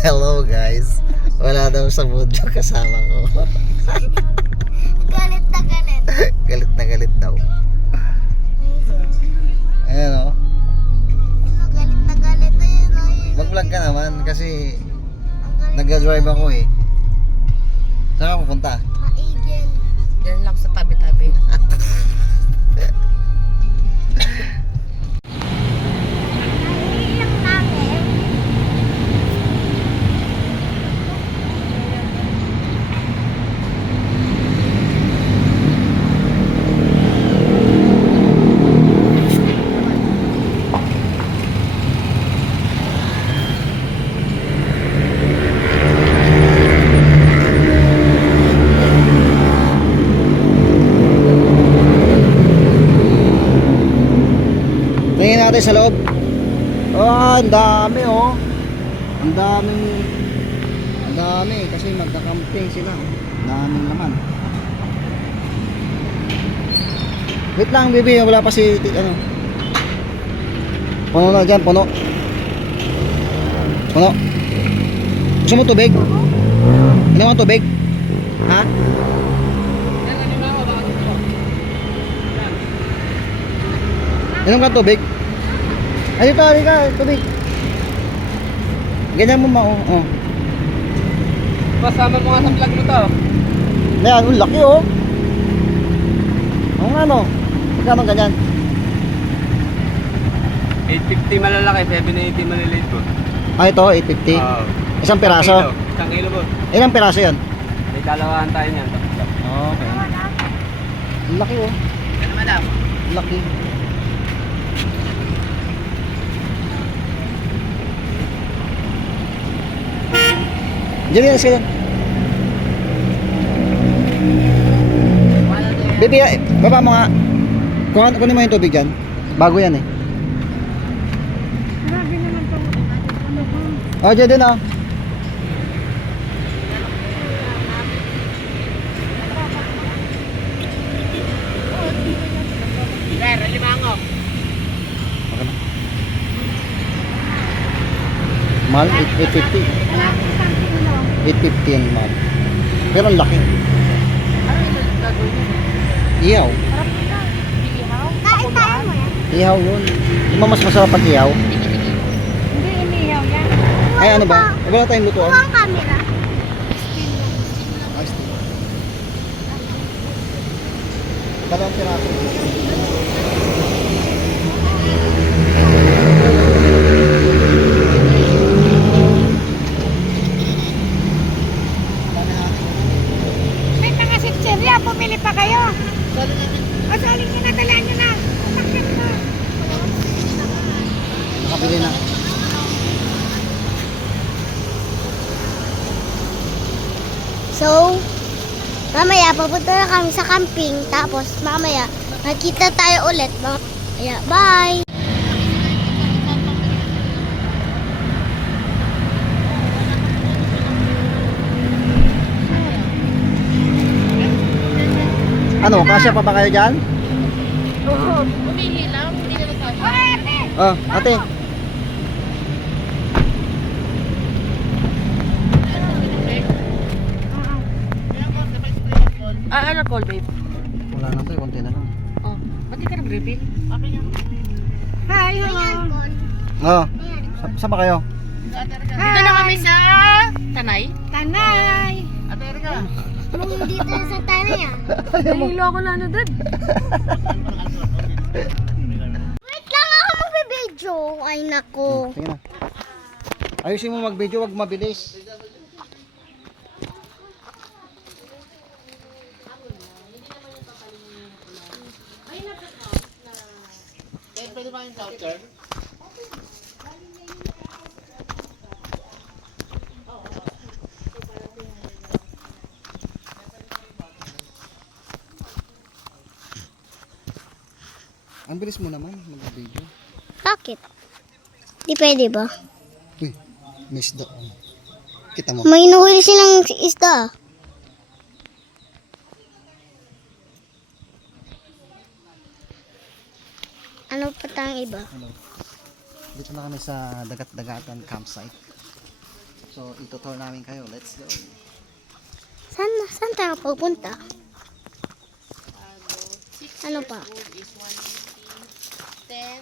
Hello guys. Wala daw sa mood yung kasama ko. Galit na galit. Galit na galit daw. Ayan o. Galit na galit. Ayun. Mag-vlog ka naman kasi nag-drive ako eh. Saan ka pupunta? Maigil. Yan lang sa tabi-tabi. Naiiyak namin. Tingin natin sa loob. Oh, ang dami oh. Ang dami kasi magka-camping sila. Ang daming naman. Wait lang, baby, wala pa si ano. Puno na dyan, puno. Puno. Gusto mo tubig? Ano mo tubig? Ha? Inom ka tubig? Ayun ka, tubig. Ganyan mo oh. Kasama mo nga sa vlog mo to. Ayan, ang laki oh. Ang ano? Magkano ganyan? 850 malalaki, 780 maliliit po. Ah, ito, 850. Oo. Isang piraso. Isang kilo po. Ilang piraso yun? May dalawahan tayo niyan. Okay. Ang laki oh. Ano madam? Ang laki. Diyan yan sila. Baby, baba mo nga. Kunin mo yung tubig dyan. Bago yan eh. Grabe naman to. Ano ba? Oh, dyan din oh. Sir, limango. Okay na. Mahal, 850. 850 yan mahal. Pero ang laki. Ano yung gagawin mo? Ihaw. Kain tayo mo yan. Ihaw yun. Di ba mas masarap pag ihaw? Hindi iniyaw yan. Ay ano ba? Wala tayong lutuan. Kuha ang camera. Ice tea. Dalawang piraso. May mga sitsirya. Pumili pa kayo. O, saling nyo na. Dalaan nyo na. Sakit mo. Nakabili na. So, mamaya pupunta na kami sa camping. Tapos mamaya nakita tayo ulit. Mamaya, bye! Ano, kasya pa ba kayo dyan? Umihi lang, hindi na nagkasya. Oh, ate. Ano call, babe? Wala na to, konti na lang. Oh, ba't di ka nag-reveal? Hi, hello! Oh, saan ba kayo? Dito na kami sa Tanay. Tanay! Ate Erika. Nung dito sa tanay ah. Nahilo ako na ano doon. Wait lang ako magbibidyo. Ay nako. Sige na. Ayusin mo mag-video, wag mabilis. Ang bilis mo naman mag-video. Bakit? Di pwede ba? Uy, may isda. Kita mo. May inuhuli silang isda. Ano pa tayong iba? Dito na kami sa dagat-dagatan campsite. So, itutour namin kayo. Let's go. Saan tayo pupunta? Ano pa? Is 150, 10,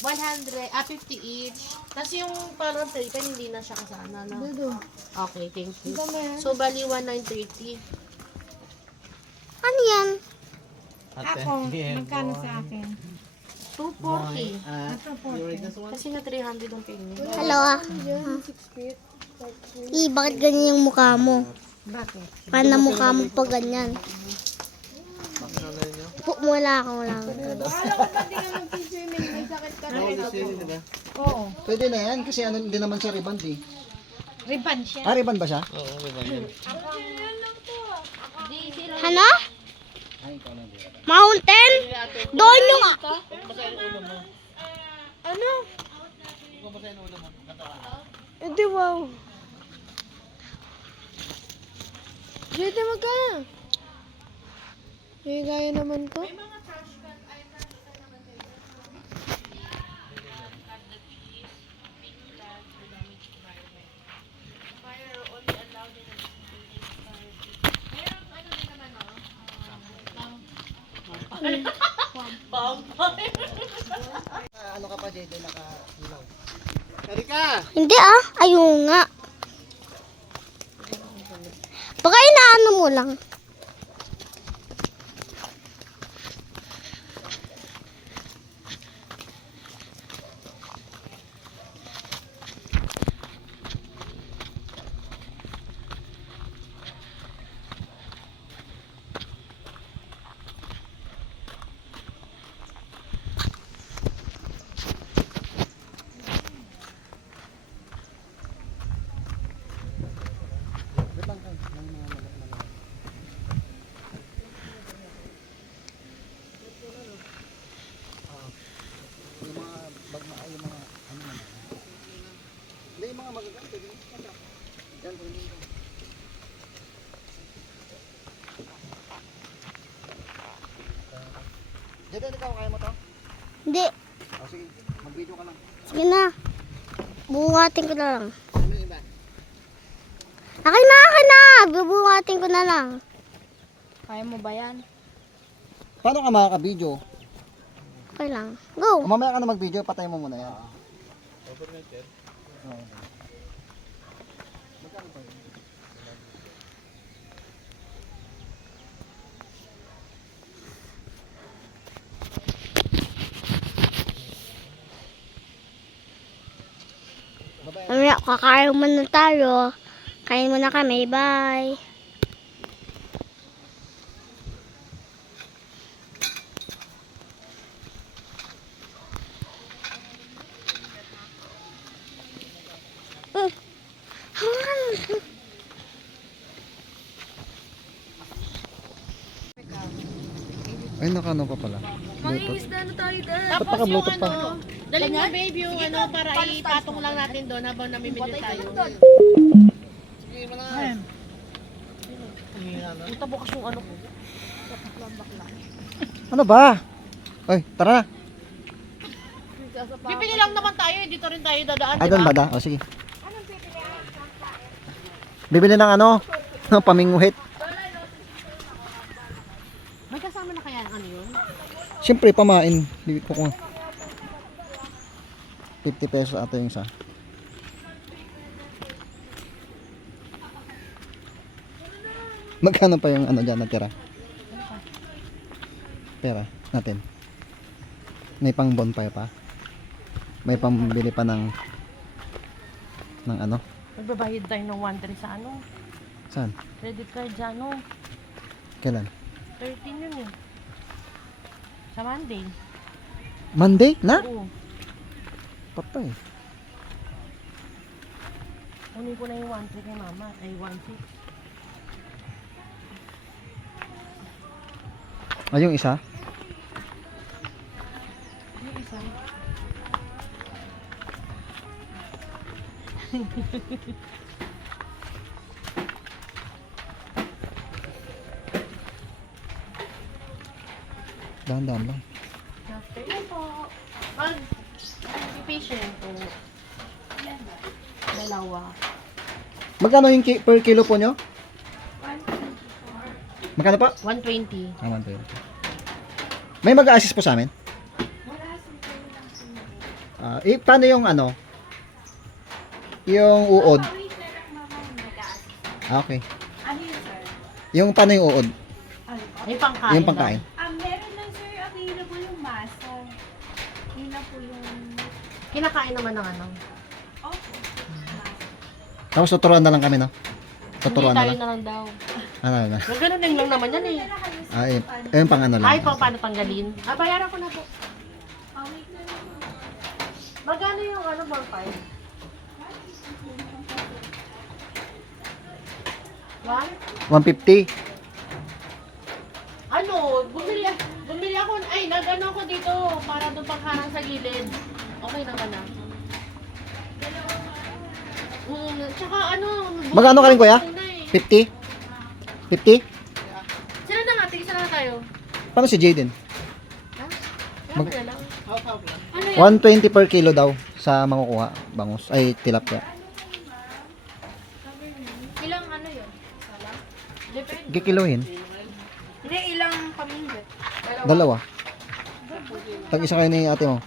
100, 50 each. Tapos yung parang 3 hindi na siya kasana na. Okay, thank you. So, bali 1930. Ano yan? Ako, magkano sa akin? 240. Kasi Kasi nga 300 ang tingin. Hello ah. Bakit ganyan yung mukha mo? Bakit? Paano mukha mo pa ganyan? Po mula ako lang. Akala ko ba di ka nagsiswimming? May sakit ka na. Oo. pwede na yan kasi ano, hindi naman siya ribbon eh. Riban siya. Ah, ribbon ba siya? Ano? Mountain? Doon yung... Ano? Hindi, wow. Dito magka. Gaya naman ko. Ano ka pa, JJ? Naka-ilaw. Erika! Hindi ah, ayun nga. Baka inaano mo lang. Yung mga bagma, yung mga ano naman. Hindi, yung mga magagamit. Yan, pwede. JJ, ikaw, kaya mo to? Hindi. O, sige, mag-video ka lang. Sige na. Buhatin ko na lang. Ano yung iba? Akin na. Bubuhatin ko na lang. Kaya mo ba yan? Paano ka makaka-video? Okay lang. Go. O, mamaya ka na mag-video, patay mo muna yan. Oo. Mamaya, kakain muna tayo. Kain muna kami. Bye. Ay, nakano pa pala. Bluetooth. na tayo dahil. Ba't naka-bluetooth pa? Dali mo babe yung ano para ipatong lang natin doon habang namimili tayo. Punta bukas yung ano ko. Ano ba? Ay, tara na. Bibili lang naman tayo, dito rin tayo dadaan, Ay, di doon ba? ba da? O, sige. Bibili ng ano? Paminguhit. May kasama na kaya ang ano yun? Siyempre, pamain. Bibili ko 50 pesos ata yung isa. Magkano pa yung ano dyan natira? Pera natin. May pang bonfire pa. May pambili pa ng ano? Magbabayad tayo ng 1.3 sa ano? Saan? Credit card sa ano? Kailan? 13 yun eh. Sa Monday. Monday na? Oo. Patay. Kunin ko na yung 1.3 kay mama. Ay, 1.6. Ay, yung isa? Yung isa. Dahan-dahan lang. After po. Pag patient po. Dalawa. Magkano yung per kilo po nyo? Magkano po? 120. Ah, 120. May mag-a-assist po sa amin? Paano yung ano? Yung uod? Ah, okay. Yung paano yung uod? Yung pangkain. Yung pangkain. Meron lang sir available yung masa. Yun na po yung... Kinakain naman ng ano. Tapos tuturuan na lang kami, no? Tuturuan Hindi na tayo lang. na lang daw. Ano na? Gaganunin lang naman yan eh. Yung pang ano lang. Ay, paano tanggalin? Bayaran ko na po. Magkano yung ano, ball pipe? One? 150. Ano, bumili ako, ay, nag-ano ako dito, para doon pangharang sa gilid. Okay naman na. Tsaka ano, Magkano ka rin, kuya? muna eh. 50? 50? Sino na nga, tigisa na tayo. Paano si Jaden? Ha? Mag na lang. Ano yan? 120 per kilo daw sa makukuha. Bangus. Ay, tilapia. Ilang ano yun? Depende. Kikiluhin. Hindi, ilang pamingwit. Dalawa. Tag-isa kayo ni ate mo.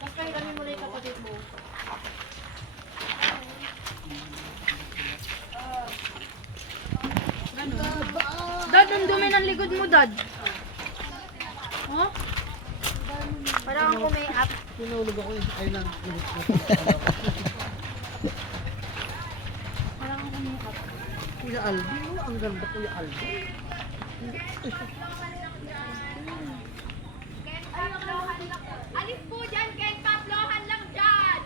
Tapos kayo kami muna yung kapatid mo. Dad, ang dumi ng likod mo, Dad. Huh? Parang ako may up. Pinulog ako eh. Ayun lang. Kuya Albi, ang ganda Kuya Albi. Alis po dyan, Ken. Paplohan lang dyan.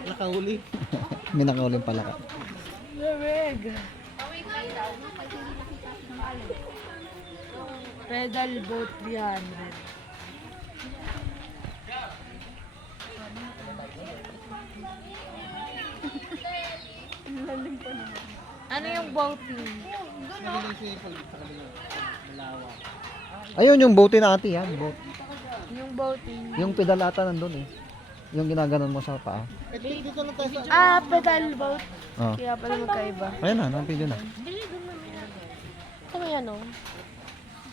Nakahuli. May nakahuling pala ka. Pedal boat 300. Ano yung boating? Ayun yung bote na ate yan. Boat. Yung boating. Yung pedal ata nandun eh. Yung ginaganon mo sa paa. Pedal boat. Oh. Kaya pala magkaiba. Ayun na, napidyo na. Ano yan o?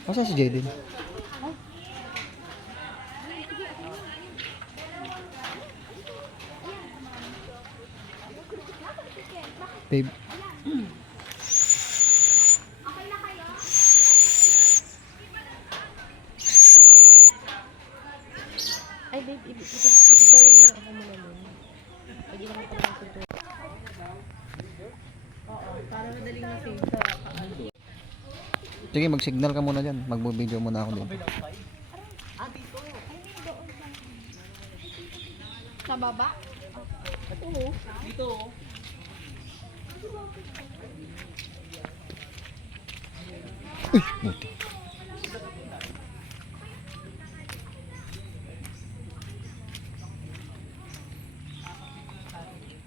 Masa si Jaden? Babe. Ay, babe, ipipigawin mo ako muna nun. Pwede naman pala ng tuto. Oo, para madaling na-save sa Sige, mag-signal ka muna dyan. Mag-video muna ako dito. Sa baba? Uy, buti.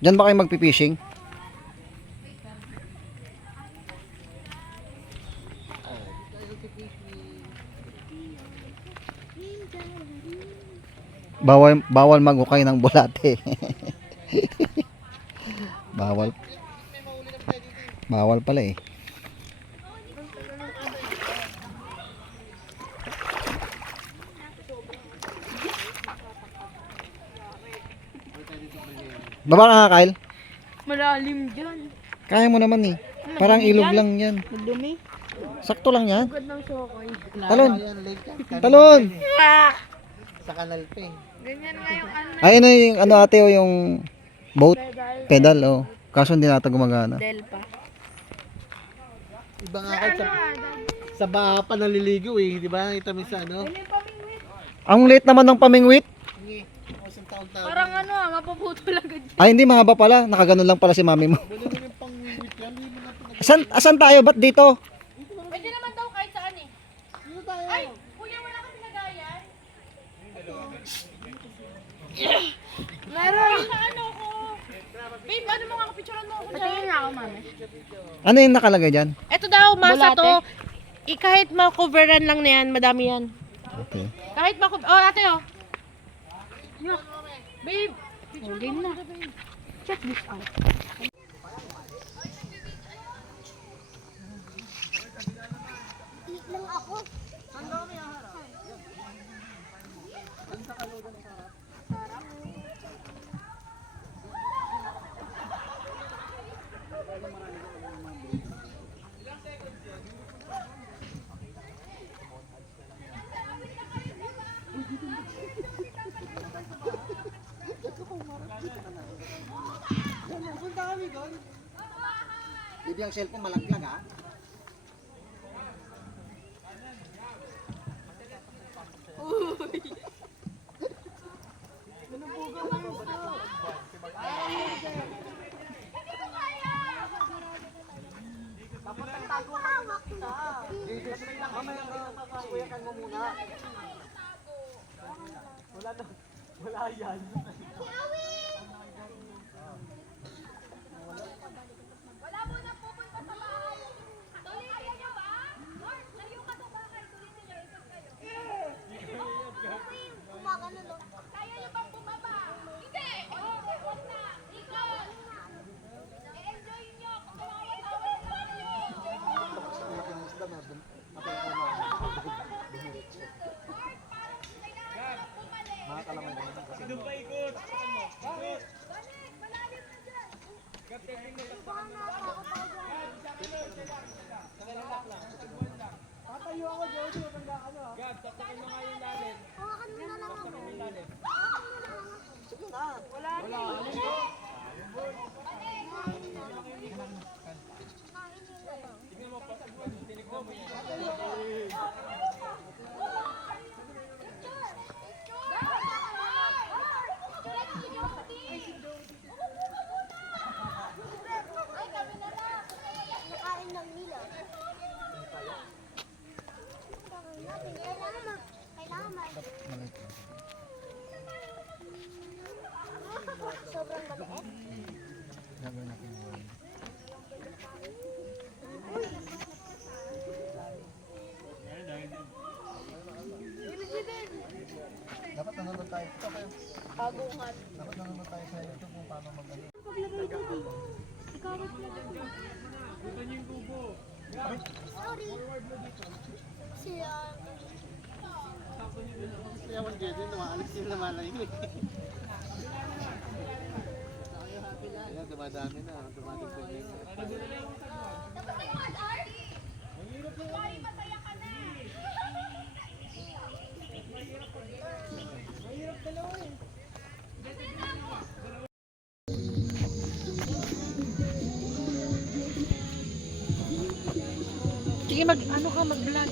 Diyan ba kayo magpipishing? Bawal mag-ukay ng bulate. Bawal. Bawal pala eh. Baba ka nga, Kyle. Malalim dyan. Kaya mo naman eh. Parang ilog lang yan. Madumi. Sakto lang yan. Agad ng sokoy. Talon. Talon. Sa kanal pa eh. Ganyan nga yung ano. Ay, ano yung ano ate o yung boat pedal oh. Kaso hindi nata gumagana. Del pa. Iba nga kahit sa baha pa naliligo eh. Di ba? Kita mo sa ano? Ang late naman ng pamingwit. tawag-tawag. Parang ano mapuputol agad. Ay, hindi mga ba pala? Nakaganon lang pala si mami mo. Dali mo yung pang-wit yan. Hindi mo na pinag- Asan tayo? Ba't dito? Pwede naman daw kahit saan eh. Ay, kuya, wala kang pinagayan? Meron. Sa ano ko? Babe, ano mo nga kapicturan mo ako dyan? Patingin na ako, mami. Ano yung nakalagay dyan? Ito daw, masa Bulate. to. Kahit ma-coveran lang na yan, madami yan. Okay. Kahit ma-cover... Oh, ate oh. Babe, Game na. Check this out. Lang ako. Bibi ang cellphone malaglag ha? Nakain lang nila. Kailangan sobrang maliit. Gagawin natin yun. Dapat nanonood tayo. Ito kayo. Pagungat. Dapat nanonood tayo sa YouTube kung paano mag-ano. Sorry. Siya. Kaya man dito, namaalis yung naman na yun. Ayan, dumadami na. Dumadami pa yun. sige ano ka, mag-vlog.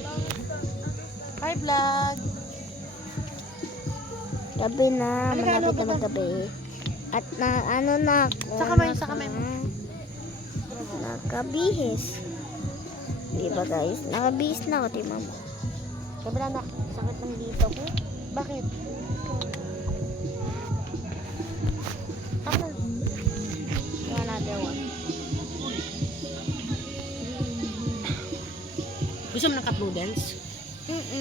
Hi, vlog. Gabi na, malapit na maggabi. At na, ano na ako. Sa kamay mo. Nakabihis. Di ba guys? Nakabihis na ako, tingnan mo. Sobra na, sakit ng dito ko. Bakit? Ako. Yung another one. Gusto mo ng cup noodles?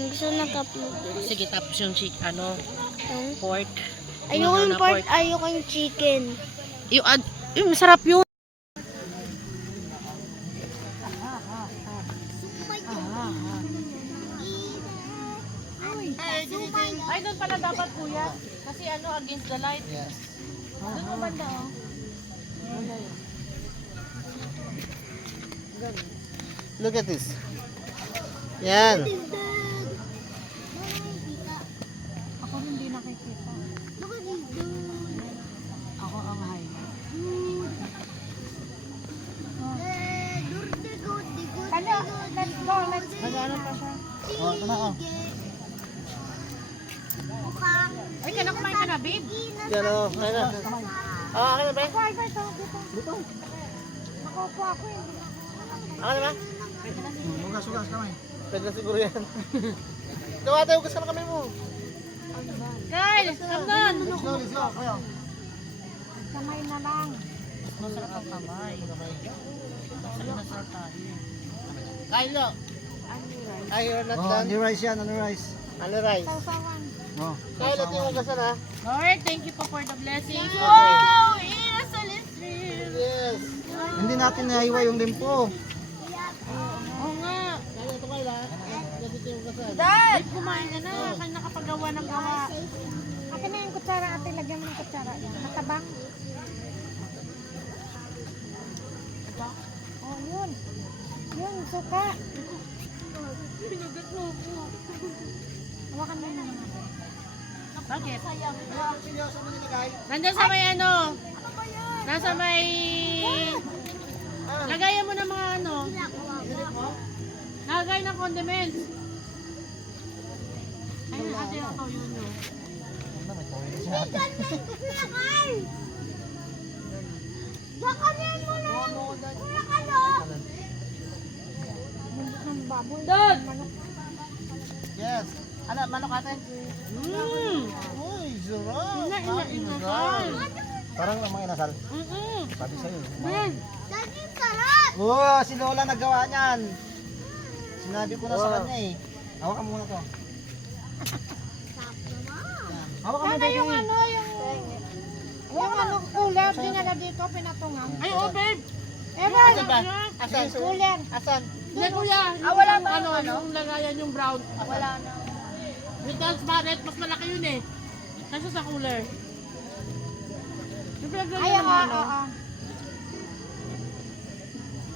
Gusto na cup noodles. Sige, tapos yung Yung pork. ayoko yung pork, ayoko yung chicken. Yung masarap yun. Ay, doon pala dapat kuya. Kasi against the light. Yes. Doon mo banda oh. Look at this. Yan. Ako hindi nakikita. Look at this dude. Ako ang high. Let's go, let's go. Nag-ano pa siya? Oh, ito na oh. Mukhang Ay, kumain ka na, babe. Yan o. Ayun na. Ah, akin na ba? Akin na ba? Hugas kamay. Pwede na siguro yan. Gawa tayo, hugas ka na kami mo. Kyle, come on. Let's go. Kayo. Kamay na lang. Masarap ang kamay. Kylo. Ay, you're not Oh, done. ano rice yan, ano rice? Ano rice? Sausawan. Oh, Kylo, yung hugasan ha. Lord, thank you po for the blessings. Okay. Wow, innocent. Yes. hindi natin naiwa yung limpo. Oo nga. Kylo, ito Kylo ha. Ganito yung hugasan. Dad! Kumain ka na. Kaya nakapagawa ng gawa. Akin na yung kutsara, ate. Lagyan mo ng kutsara. Yan. Matabang. Oh, yun. Yun, suka. Pinugat mo po. Hawakan mo na mga. Bakit? Seryoso mo nilagay? Nandun sa may ano. Nasa may... Lagayan mo ng mga ano. Lagay ng condiments. Ayun, ate yung toyo nyo. Ng baboy. Dad! Yes. Ano, manok ate? Uy, sarap. Inasal. Parang lang mga inasal. Mm-mm. Sabi sa'yo. Mm. Oh, si Lola nagawa niyan. Sinabi ko na sa kanya eh. Hawakan mo muna to. Hawakan mo Sana baby. yung ano, yung ano, cooler, dinala dito, pinatungan. Ay, oh babe. Ewan, Asan ba? Asan? cooler. Asan? Hindi kuya. Wala ba ano? Yung lagayan yung brown. Wala na. Yung transparent, mas malaki yun eh. Nasa sa cooler. Yung pinaglagyan Ay, ng ano. oo.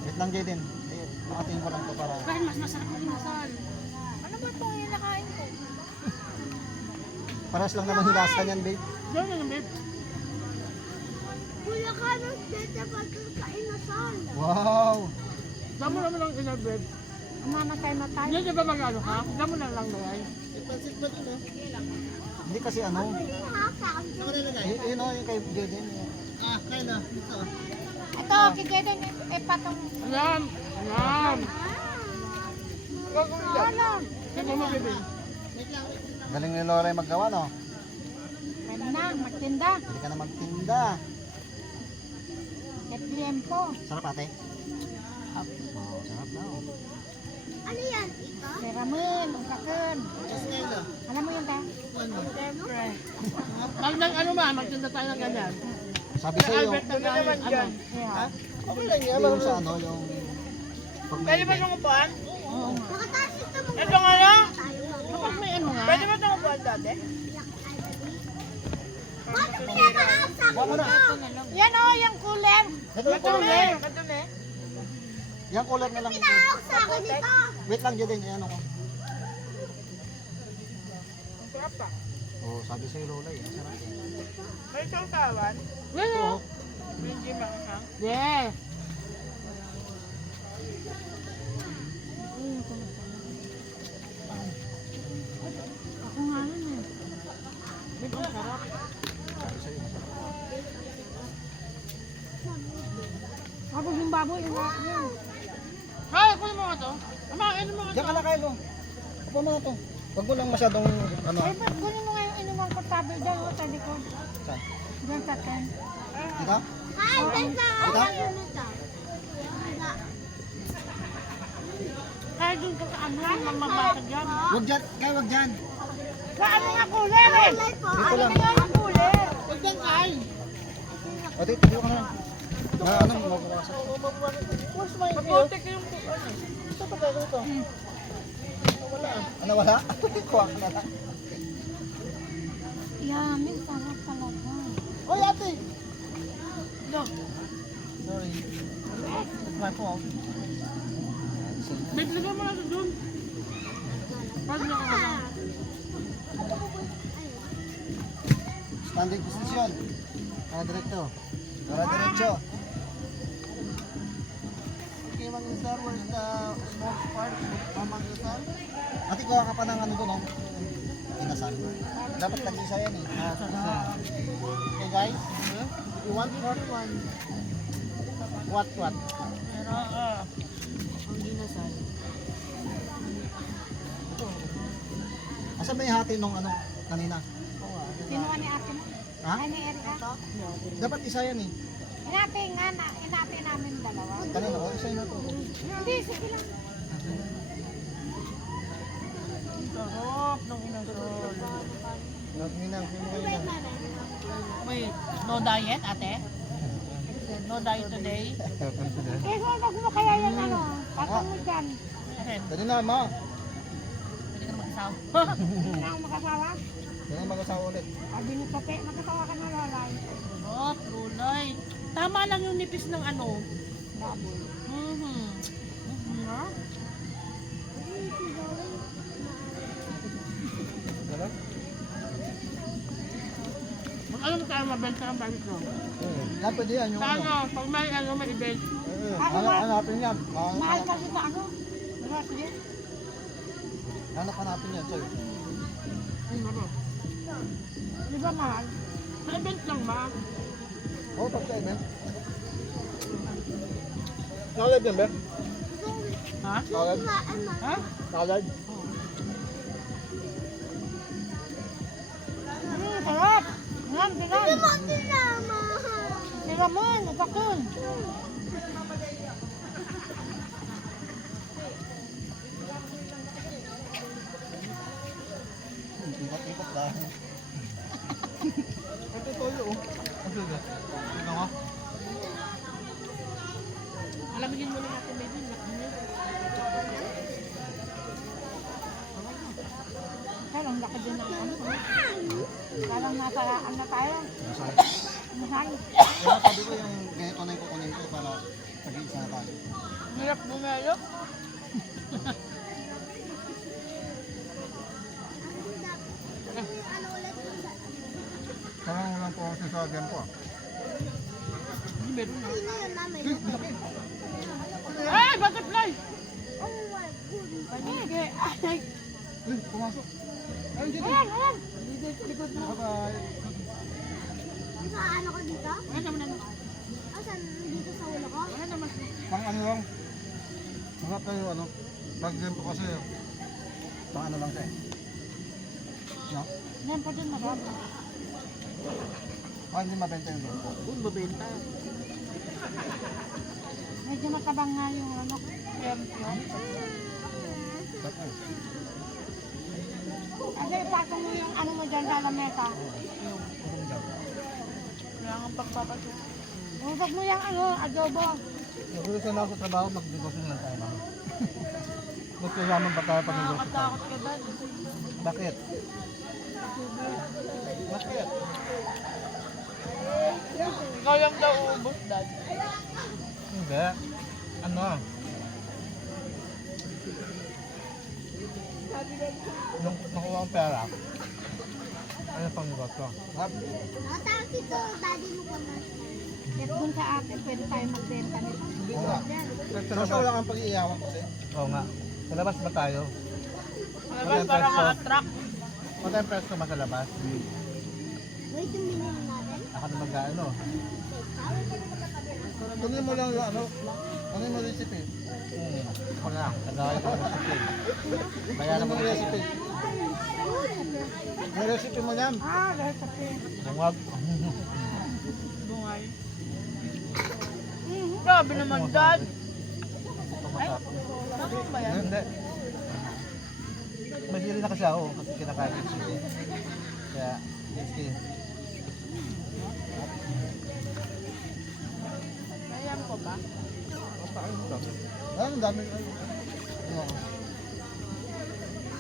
Wait lang Jaden. Eh, nakatingin ko lang to para. Dahil mas masarap ang inasal. Ano ba itong hinakain ko? Paras lang naman hilasan yan babe. Diyan na babe. Kuya ka, nagdete pa sa inasal. Wow. Damo naman ang inal babe. Mamatay-matay. Hindi di ba mag-ano ka? Damo na lang na yan. Ipansit ba din Hindi kasi ano. Saan ko nilagay? Yun o, yung kay Jaden. Ah, Kylo. Ito. Ito, kigedin, patong. Alam. Alam. Alam. Sige mo babe. Galing ni Lola yung maggawa no? Pwede na, magtinda. Hindi ka na magtinda. Get liempo. Sarap ate? Oh, sarap na oh. Siramin, ungkakin. Yes, Kylo. Alam mo yun, ta? Siyempre. Pag nang ano ma, magtinda tayo ng ganyan. Sabi Kay sa'yo, Albert na naman dyan. Yeah. Okay lang yan. yung sa ano, yung... Pag may event. upuan? Ito nga lang. Kapag may ano nga. Pwede ba itong upuan dati? Huwag mo na. Yan o, yung cooler. Ito yung cooler. Ito na eh. Yung cooler na lang. Wait lang Jaden, ano ko. Ang sarap pa. Oh, sabi sa'yo Lola eh. Sarap eh. May sausawan? Wala. Oo. Hindi maanghang? Yes. Ako nga nun eh. Babe, ang sarap. Sabi sa'yo masarap. Tapos yung baboy, yung yun. Ay, kunin mo nga to. Ama, ano mo nga Diyan to? ka na Kylo. Upo mo na to. Huwag mo lang masyadong ano. Ay, ba't kunin mo nga yung inuman ko tabi dyan o sa likod. Saan? Dyan sa tent. Dito? Dito? Kaya dun ka sa ano, mamabasa dyan. Huwag dyan. Kaya huwag dyan. Sa ano nga cooler eh? Dito lang. Ano yung cooler? Huwag dyan, Kyle. O, dito ka na lang. Na ano, mabawasan. Where's my milk? Mabutik yung ano. Ito pa tayo ito. Ano wala? Kuha ka na lang. Yummy, sarap talaga. Oy, ate! No. Sorry. It's my fault. Babe, lagyan mo na ito dun. Paano na ka lang? Standing position. Para direkto. Para diretso. Okay, Mang Rizal, where's the small part? Mang Rizal? Ate, kuha ka pa ng ano doon, oh. inasal. Dapat nag-isa yan eh. Okay guys, you want what? What? Ang ginasal. Asa ba yung hati nung ano kanina? Kinuha ni ate mo. Ha? Ay, ni Erika. Dapat isa yan eh. Hinati nga na. Hinati namin dalawa. Kanina ko, isa yun na to. Hindi, sige lang. Sarap ng inasal. Nagminang, minang. Wait, no diet, ate? No diet today? Eh, huwag mo kaya yan ano. Patang mo dyan. Dali na, ma. Pwede ka na mag-asawa. Hindi na ako makasawa. Dali na mag-asawa ulit. Sabi ni Kape, makasawa ka na lalay. Sarap, lulay. Tama lang yung nipis ng ano. Baboy. Ha? Dala? Mag-alam tayo mabenta ng barbecue. Yan, pwede yan. Yung ano. Sana, pag may ano, may event. Hanapin yan. Mahal kasi sa ano. Diba, sige. Hanapin yan, sir. Di ba mahal? Sa event lang ba? Oo, pag sa event. Naka-live yan, Be? Ha? Naka-live? Ha? Naka-live? Sarap. Ngam, tingnan. Tira mo, napakun. Ikot-ikot lang. Ito toyo, oh. Ang sige. Tingnan ko. Alamigin mo na natin, baby. Parang laki din ng ano. Parang nasaraan na tayo. Masarap. Mahal. Kaya sabi ko yung ganito na yung kukunin ko para pag-iisa na tayo. Hirap bumelo. Parang lang po kasi sa game ko. Meron na. Eh, laki. Ay, butterfly! Panige. Ay, Eh, pumasok. Ayun dito. ayan, ayan. Bye-bye. Ano ko dito? Ano naman ano? Asan? Dito sa ulo ko? Ano naman? Pang ano lang. Harap tayo ano. Pag game ko kasi. Pang ano lang siya eh. No? Yan pa din marami. Hindi mabenta yung game ko. Kung mabenta. Medyo matabang nga yung ano. Champion. Baka. Kasi ipatong mo yung ano mo dyan sa lamesa. Kaya ang pagpapasok. Usap mo yung ano, adobo. Nagulisan ako sa trabaho, mag-negosyo na tayo. Magkasaman pa tayo pag-negosyo tayo. Nakakatakot ka ba? Bakit? Bakit? Ikaw lang daw ubos, dad. Hindi. Ano? Nung nakuha ang pera, ano pang negosyo? Tawag dito, daddy mo ko na. At dun sa atin, pwede tayo magbenta nito. Oo nga. Kasi wala kang pag-iiyawan kasi. Oo nga. Sa labas ba tayo? Labas para ma-attract. Wala yung presto mo sa labas. Wait, yung binili natin. Ako na mag-ano. Tuloy mo lang yung ano. Ano yung recipe? Ako na. Tagay ko yung recipe. Bayaran mo yung recipe. Yung recipe mo yan. Ah, recipe. Bungag. Bungay. Grabe naman, dad. Ano ba yan? Hindi. Masili na kasi ako kasi kinakain yung sili. Kaya, risky. Ayan ko ba? Ang dami. Ano?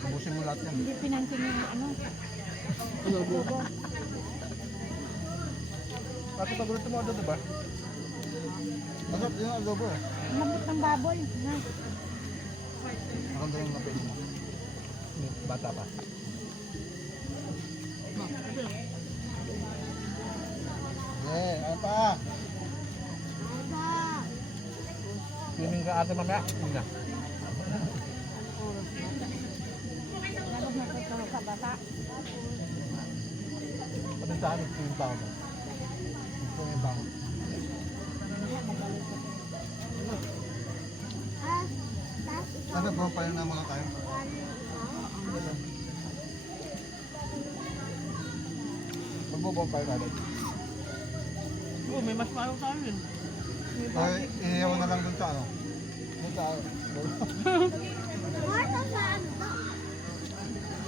Ubusin mo lahat yan. Hindi pinansin yung ano. Adobo. Kasi paborito mo adobo ba? Masarap yung adobo eh. Lambot ng baboy. Na. Maganda yung napili mo. Bata pa. Ano pa? Swimming ka ate mamaya. Hindi na. Pati sa amin, yung tao mo. Gusto yung tao. Ano ba pa yun na mga tayo? Magbubomfire natin. Oo, may mas maayaw sa amin. Ay, iiyaw na lang dun sa ano? Dun sa ano?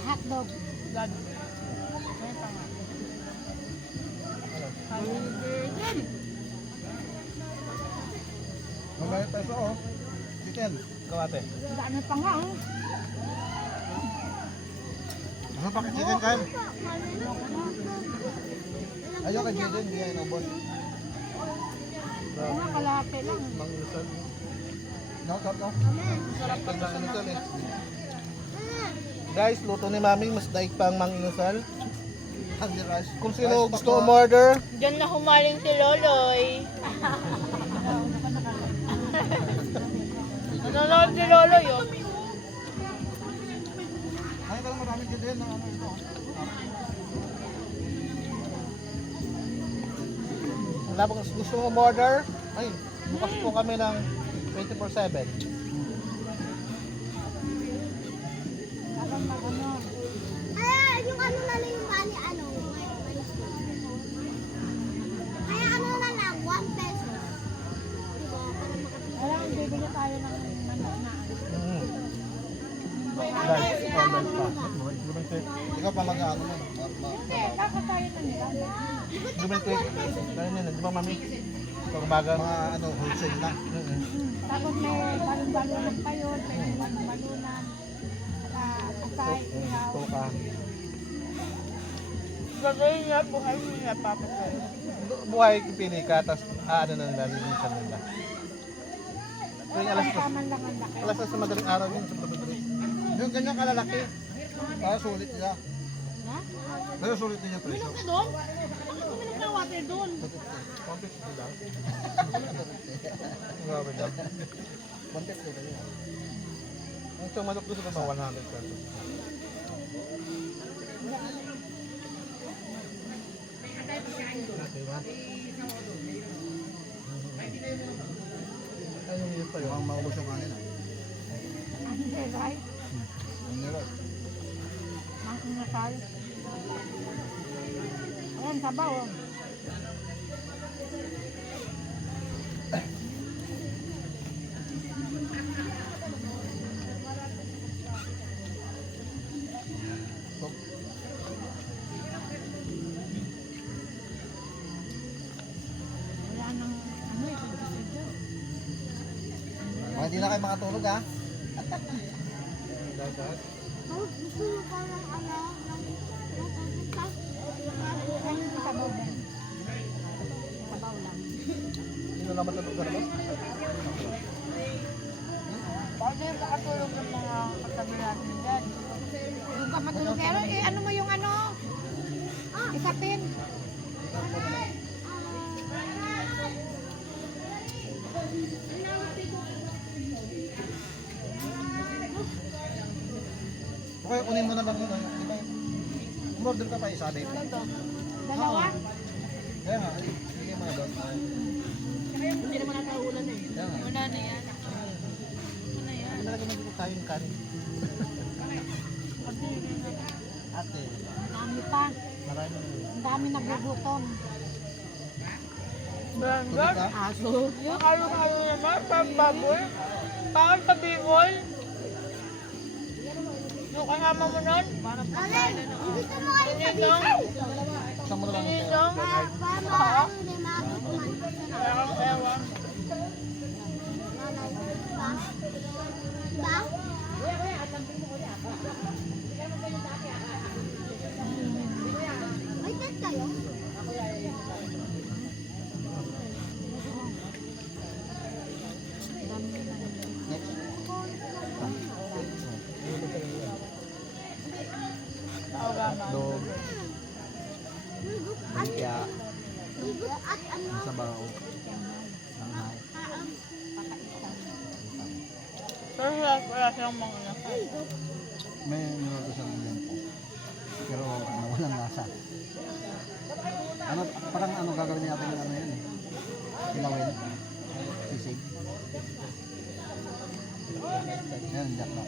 Hotdog. Magbayad peso oh. Chicken. Kawate. Daan pa nga, oh. Ano pa chicken kain? Ayaw kay Jaden, hindi yan ubos. Mga kalahati lang. Mang Luzon. Nakakap no? Sarap pag Mang Inusal eh. Guys, luto ni Mami, mas daig pang Mang Inusal. Handy rice. Kung sino gusto umorder, Diyan na humaling si Loloy. Nanonood si Loloy, oh. Ay, ka lang maraming Jaden na ano ito. wala bang gusto umorder, ay, bukas po kami ng 24/7. Ay, yung ano na lang yung bali, ano? Kaya ano na lang, 1 peso. Diba? Alam, bibili tayo ng manok na. Guys, order pa. Ikaw pa mag-ano mo. Hindi, kakatayo na nila. Dumitik. Dahil nila, di ba Mami? Pagbagan. Mga ano, wholesale na. Tapos may balon-balunan pa yun, may balon-balunan. Atay, ihaw. Tuka. Gagawin niya, buhay niya, papatay. Buhay pili ka, tapos ano na nila, linisan nila. Tuwing alas Taman lang ang laki. alas sa madaling araw yun sa pagdadali. Yung ganyan kalalaki. Para sulit niya. Ha? Pero sulit niya yung presyo. Doon? Kuminom na water doon. 150 lang. Grabe lang. 150 lang yun. Ang isang manok doon sa mga 100 pesos. Okay, man. Ayun yun pa yun. Mukhang maubos yung kanin ah. Hindi, right? Ang nilot. Ang inasal. Ayan, sabaw, oh. Wala nang, ano, ito. Hindi na kayo makatulog ah. Dagat. Oh, gusto mo pa ng ano? Ay, hindi sabaw din. Sabaw lang. Sino naman tulog ka naman? Paano yung makatulog ng mga katabi natin dyan? Doon ka matulog. Pero ano mo yung ano? Isapin. Okay, kunin mo na lang muna. Diba? Umorder ka pa isa din. Dalawa? Kaya nga, sige mga doon. Hindi naman nataulan eh. Kaya nga. Wala na yan. Talaga magiging tayo yung kanin. Ate, Dami pa. marami. Ang dami nagugutom. Tulog ka? Aso. Yung alo-alo naman, pagbaboy. Parang sa bimol. Yung kasama mo nun? Alin, gusto mo kayo sa Ninong? Saan mo na lang ang pera? Ninong? para maano din mami kumain ko sa Ewan, ewan. nanay. Diba? May test kayo? Dog, At, kaya, at ano? sabaw. Langhau. Pero wala silang mga nasa. may niluto siya ng lempo. Pero ano, walang lasa. Ano, parang ano gagawin natin yung ano yun eh. Kilawin. Sisig. Yan, jack na.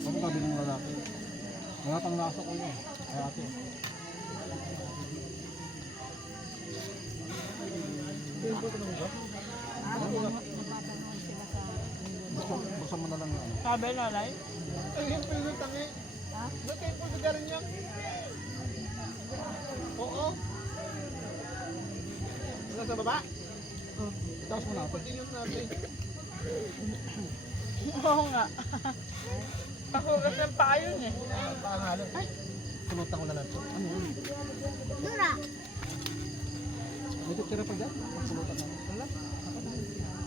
Ano sabi ng lalaki? Wala pang lasa ko yun. Kaya ate. Buksan mo na lang yung ano. Sabi na, Lai? Ay, yung pwede tangi. Ha? Ba't kayo po nagaling niya? Oo. Wala sa baba? Tapos mo na ate. Pwede yun natin. Oo nga. Pakugas ng paa yun eh. Pangalo. Ay, pulutan ko na lang ito. Ano yun? Dura. May titira pa dyan? Pagpulutan na. Wala.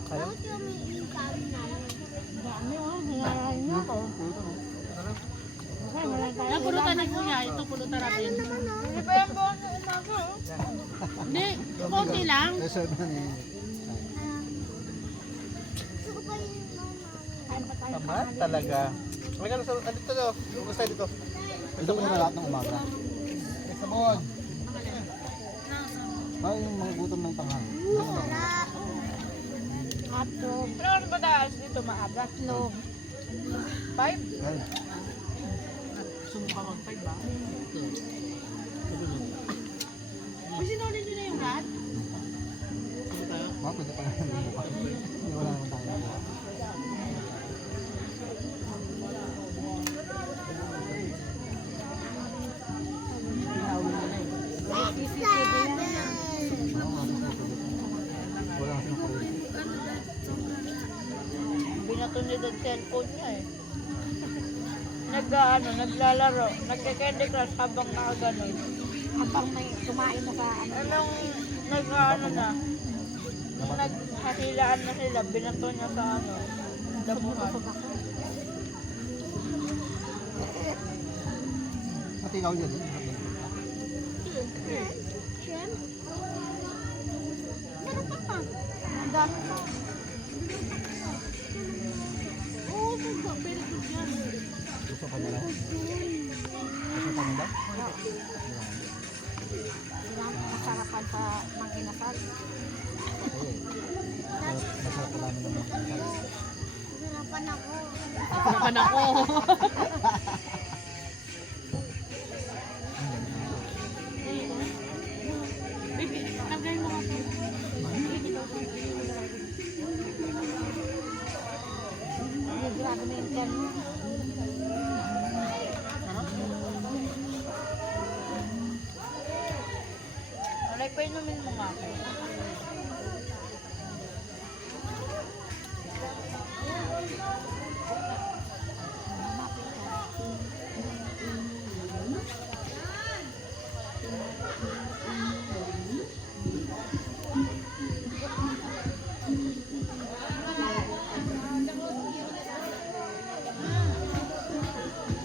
Kaya? Bakit yung may insabi namin? Dami oh, nangyayari niya ako. Pulutan mo. Okay, wala tayo. Yung pulutan na kuya, ito pulutan natin. Hindi pa yung buwan sa umaga oh. Hindi, konti lang. Reserve na ni... Gusto ko pa yung Tamat talaga. May gano'n sa... Dito daw. Huwag tayo dito. Ito mo na lahat ng umaga. May sabon. Ay, yung mga gutom ng tanghal. sarap. Hotdog. Pero ano ba taas dito maaga? Slow. 5? Ay, Sumuka mag-5 ba? Uy, sinulin nyo na yung rat? pwede pa lang yung bukas. Hindi, wala naman tayo. Wala kasi ng kuryente. Binato niya ang cellphone niya eh. Naglalaro, nagka-Candy Crush habang nakaganon. Habang may kumain na sa ano. Anong na, nung naghahilaan na sila, binato niya sa ano, damuhan. Matikaw dyan. Ang dami pa. Oo, very good yan. Gusto ka nila? Gusto ka nila? Masarapan sa manginasal. Kasi, masarap ko namin ng mga kantal. Sarapan ako. Sarapan ako. Baby, tagay mo ako. Hindi, grabe na yung tiyan mo. Alay, painumin mo nga ako.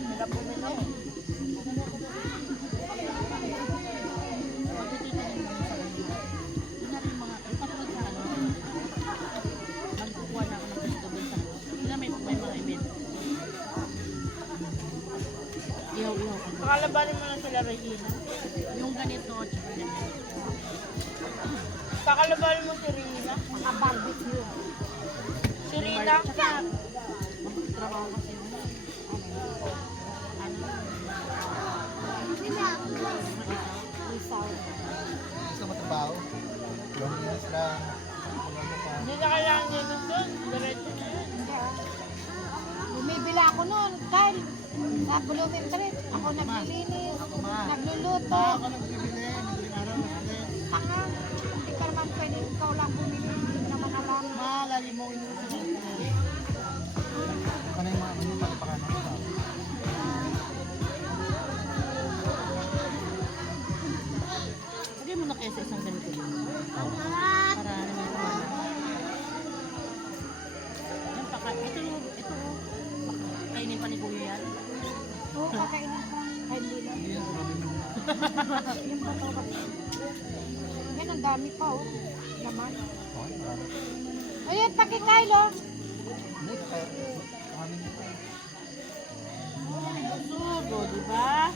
Hirap uminom. Magkukuha na ako ng gusto dun sa... Sila may mga event. Ihaw-ihaw ka. Pakalabanin mo na sila, Regina. Yung ganito, tsaka ganyan. Pakalabanin mo si Rina. Maka-barbecue. Si Rina. Tsaka, magtrabaho kasi yung... Isaw. Gusto mo trabaho? Yung minutes lang. Hindi na kailangan nyo nun doon. Diretso na yun. Bumibila ako noon, Kyle. Sa Blooming Street. Ako naglilinis. Nagluluto. Ako nagbibili. Madaling araw na ulit. Tanga. Hindi ka naman pwede ikaw lang bumili. Hindi naman alam. Malali mo yun. Ano yung mga ano yung palipakan ng tao? Lagay mo na kaya sa isang ganito din. Sarap. Para naman kumana. Yan, ito, kainin pa ni Kuya yan. Oo, kakainin pa. Ay, hindi lang. Hindi yan, grabe mo. Yung patoka. Yan, ang dami pa, oh. Laman. Okay, marami. Ayun, paki Kyle, oh. Hindi, kaya Busog, o, di ba?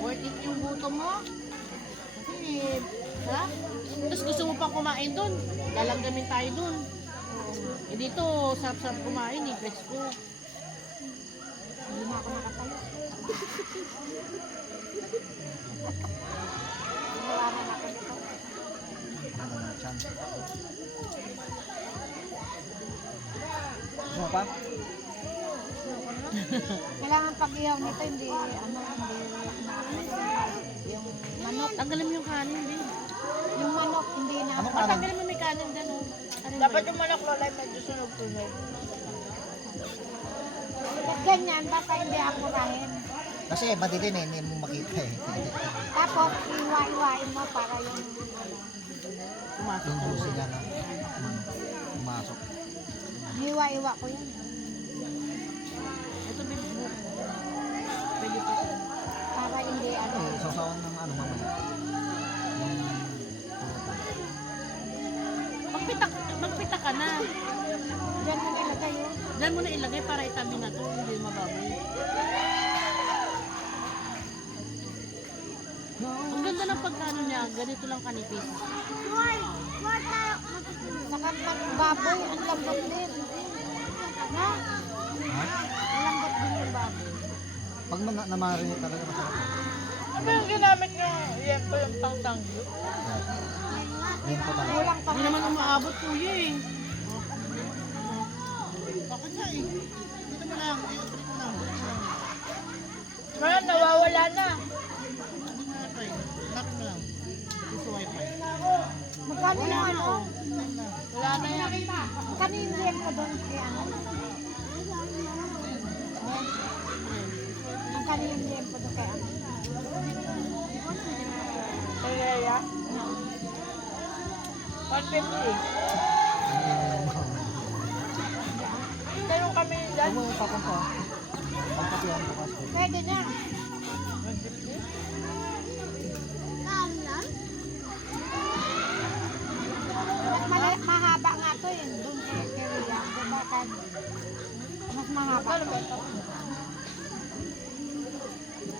Worth it yung gutom mo. Kasi, ha? Tapos gusto mo pang kumain dun, lalanggamin tayo dun. Eh dito, sarap-sarap kumain eh, presko. Hindi na ako nakatayo. Wala na ako dito. Ano na chance. Gusto mo pa? Kailangan pag-ihaw nito, hindi yung manok. Tanggalin mo yung kanin, babe. Yung manok, hindi na. Anong kanin? Tanggalin mo may kanin dyan, oh. Dapat yung manok lola ay medyo sunog-sunog. At ganyan, basta hindi akurahin. Kasi madilim eh, hindi mo makita eh. Tapos, iwa-iwain mo para yung Pumasok Yung ka juicy naman. niya na pumasok. iwa-iwa ko yun. Ito, babe, buhok. Pwede pa. Para hindi ano. Eh, sasawan ng ano mamaya. Magpita ka na. Diyan mo nilagay yun. Diyan mo na ilagay para itabi na to, hindi mababoy. Ang ganda ng pagkano niya, ganito lang kanipis. Saka baboy, ang lambot din. Na? Ha? Ang lambot din yung baboy. Pag namarinate talaga masarap. Ano yung ginamit nyo? Yan po yung pang-tangyo. Yan po talaga. Kulang pa. Hindi naman umaabot kuya eh. Bakit nga eh? Dito mo lang, dito mo lang. Ngayon, nawawala na. Hindi mo wifi. Lock mo lang. Gusto wifi. Magkano yung ano? Wala na yan. Magkano yung liyan mo doon kay ano? Magkano yung liyan mo doon kay ano? Kay Rhea? 150. Tanong kami dyan. Huwag mo yung papunta. Pagpatihan ko kasi. Pwede na. Mahaba nga to yun. Doon kay Rhea. Diba kan? Mas mahaba.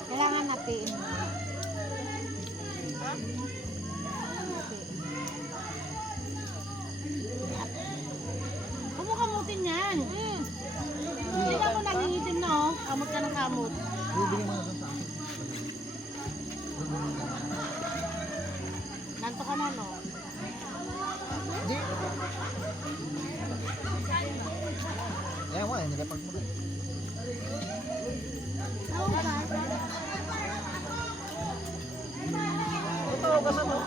Kailangan natin. Huwag mo kamutin yan. Hindi na ako nangingitim na oh. Kamot ka ng kamot. Bibigyan mo na doon sa akin. Nanto ka na no. Hindi. Yan mo eh, nilapag mo na. Ito, basta mo.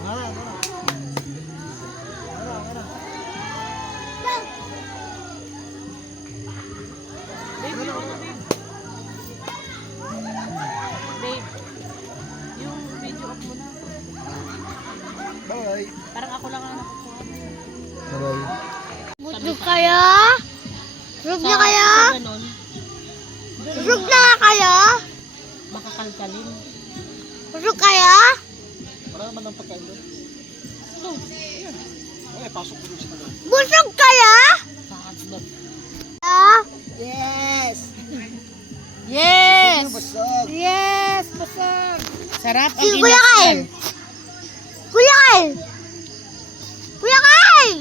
Wala, wala. Wala, wala. Babe, yung ano babe? Babe, yung video off mo na. Bye. Parang ako lang ang nakukuha. Bye. Busog kaya? Busog na kaya? Sa ganun, Busog na nga kaya? makakalkalin. Busog kaya? Wala naman ng pagkain doon. Ito, Eh, pasok ko doon sa mga. Busog kaya? sa hotdog. Ah? Yes! Yes! Busog! Yes! Busog! Sarap ang Si Kuya Kyle! Kuya Kyle! Kuya Kyle!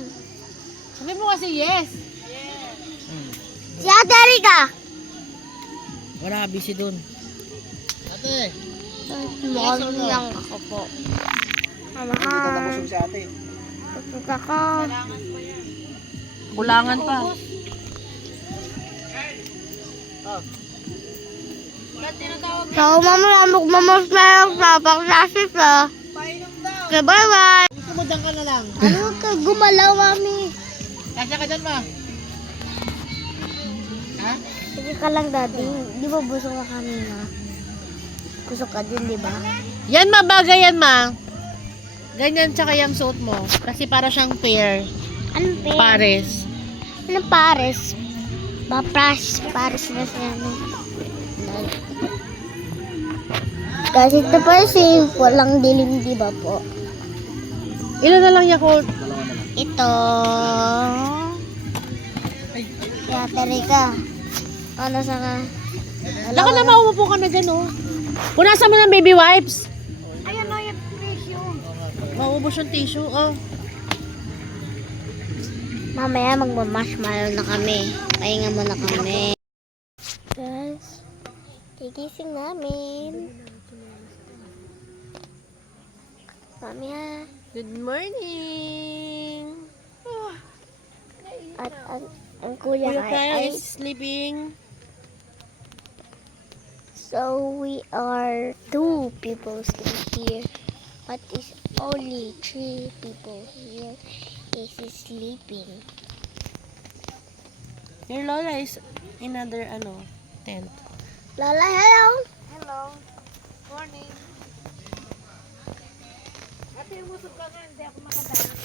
Sabi mo kasi yes. Si Ate Erika! Wala, busy dun. Ate! Mukhang lang ako po. Hindi ka nabusog si ate. Busog ako. Kulangan pa. So, mama, magmamas na lang sa pagsasis ah. Okay, bye-bye! mo, dyan ka na lang. Ano ka gumalaw, mami? Kasya ka dyan, ma. Ha? Sige ka lang, daddy. Di ba busog ka kanina? Busog ka din, di ba? Yan, ma, bagay yan, ma. Ganyan, tsaka yung suot mo. Kasi para siyang pair. Anong pe? Pares. Anong pares? Pares na siya. No? Kasi ito pa si walang dilim, di ba po? Ilan na lang, Yakult? Ito. Kaya Terika. Ano sa ka? Laka na, maumupo ka na dyan, oh. Punasan mo ng baby wipes. Ayan o, yung tissue. Maubos yung tissue, oh. Mamaya magmamarshmallow na kami. Pahinga muna kami. Guys, tigising namin. Mamaya. Good morning. At ang kuya Kuya ay, Kyle is sleeping. so we are 2 people in here. But is only 3 people here is sleeping. Your Lola is another, tent. Lola, hello. Hello. Morning. Ate, umusog ka nga. Hindi ako makadaan.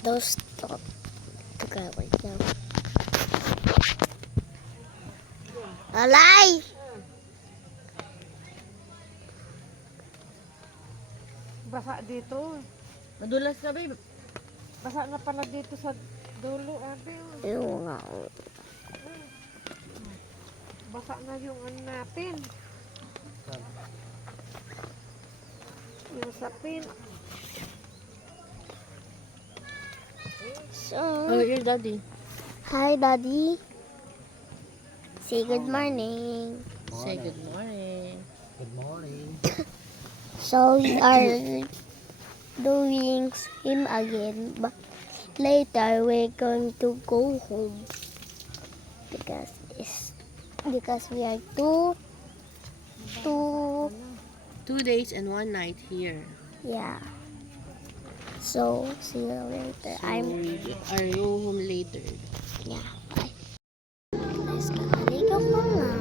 Those talk together right now. Alay! Basa dito. Madulas ka, babe. Basa na pala dito sa dulo, ate. Yung nga. Basa na yung ano natin. Yung sapin. So, Your daddy. hi daddy. Say good morning. Say good morning. Good morning. So we are doing swim again, but later we're going to go home because we are two 2 days and 1 night here. yeah. So see you later. So, are you home later? Yeah. Bye. Guys, kakaligaw ko lang.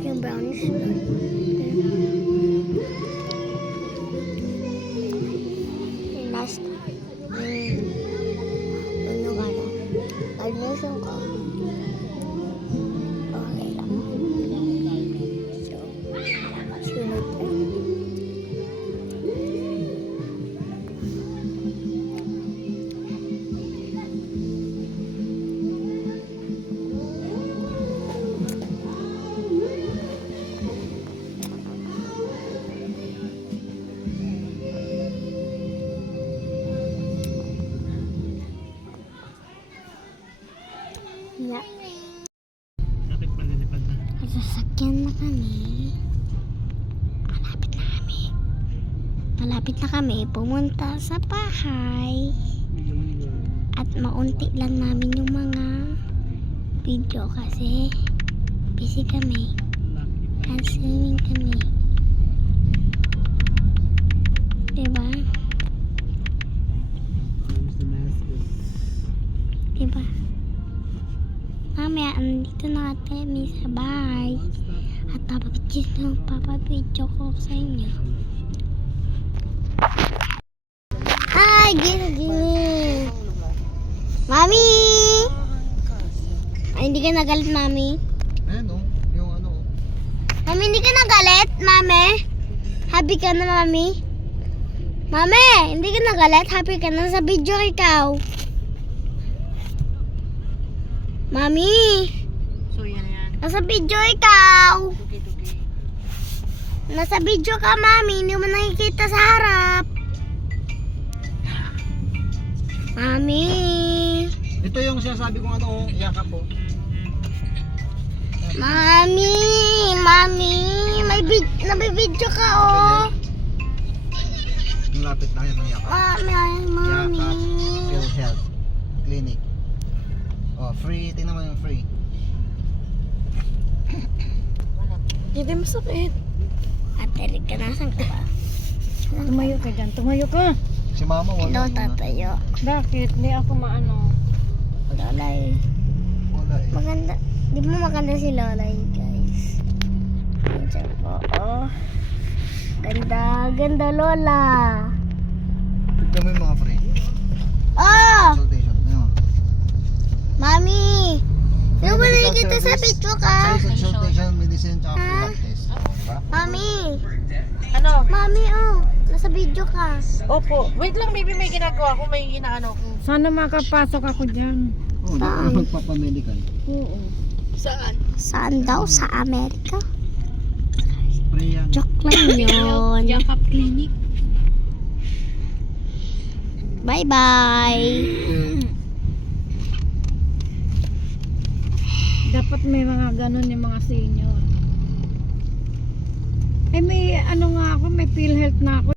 Yung brownish na. Yung last ano ka na? Admission ko. Okay lang. So, sunod na. Yeah. Bakit palilipad na? May sasakyan na kami. Malapit na kami. Malapit na kami pumunta sa bahay. At maunti lang namin yung mga video kasi busy kami. And swimming kami. Diba? Diba? Mamaya, andito na kami sa bahay. At papapidyo ko sa inyo. Hi, gini. Mami! Ay, hindi ka nagalit, Mami? Ayan oh, yung ano oh. Mami, hindi ka nagalit, Mami? Happy ka na, Mami? Mami, hindi ka nagalit? Happy ka na sa video ikaw? Mami, So, yan. nasa video ikaw. Tuki-tuki. Nasa video ka, Mami. Hindi mo nakikita sa harap. Mami. Ito yung sinasabi kong ano, yakap po. Mami! Mami! Nabibidyo ka, oh! Lapit na yan ng yakap. Mami! Yakap PhilHealth Clinic. Oh, free. Tingnan mo yung free. Hindi masakit. Ate Rica, nasan ka ba? Tumayo ka dyan. Tumayo ka. Si mama Hello, wala. tatayo. Bakit? Hindi ako maano. Lolay. Wala eh. Maganda. Di mo maganda si Lolay, guys. Diyan po, oh. Ganda, ganda, Lola. Tignan mo yung mga free. Oh! Consultation. Ano? Mami! Ano ba Medical nakikita sa service, picture ka? Free consultation, medicine, tsaka free lab test. Diba? Mami! Ano? Mami, oh. Nasa video ka. Opo. Wait lang, maybe may ginagawa ko, may inaano ko. Sana makapasok ako dyan. Oh, di ka magpapamedical. Oo. Saan daw? Sa Amerika? Free yan. Joke lang yun. Yakap Clinic. Bye-bye. Dapat may mga ganun yung mga senior. Eh may ano nga ako, may PhilHealth na ako.